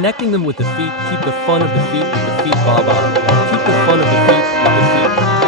Connecting them with the feet, keep the fun of the feet with the feet baba. Keep the fun of the feet with the feet.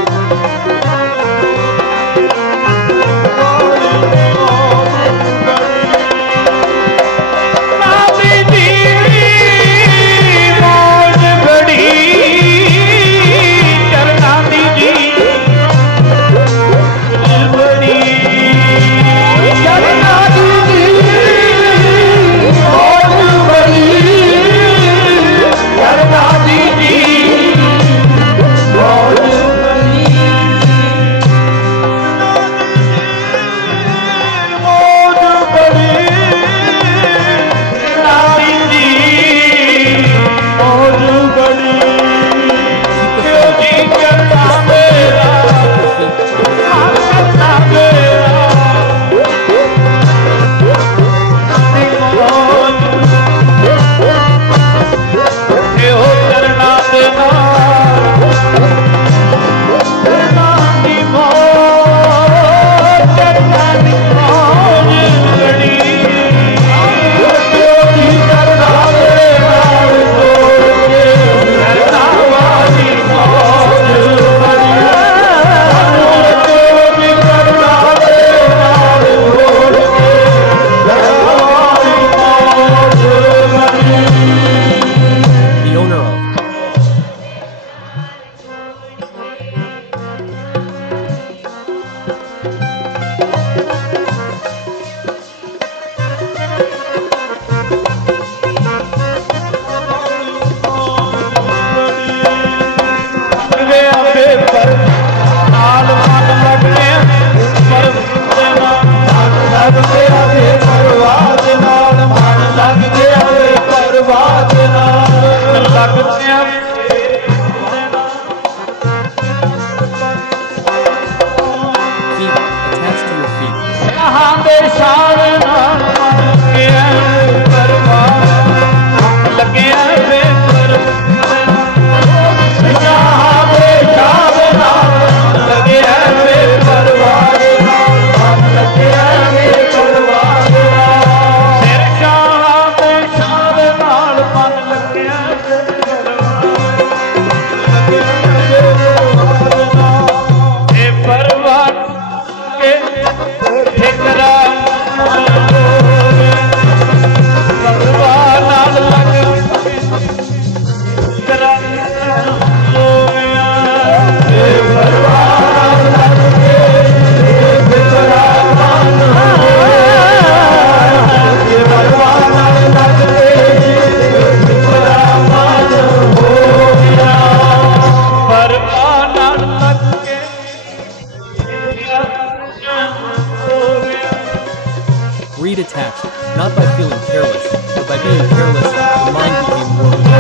perişanım greed attacked, not by feeling careless, but by being careless, the mind became more.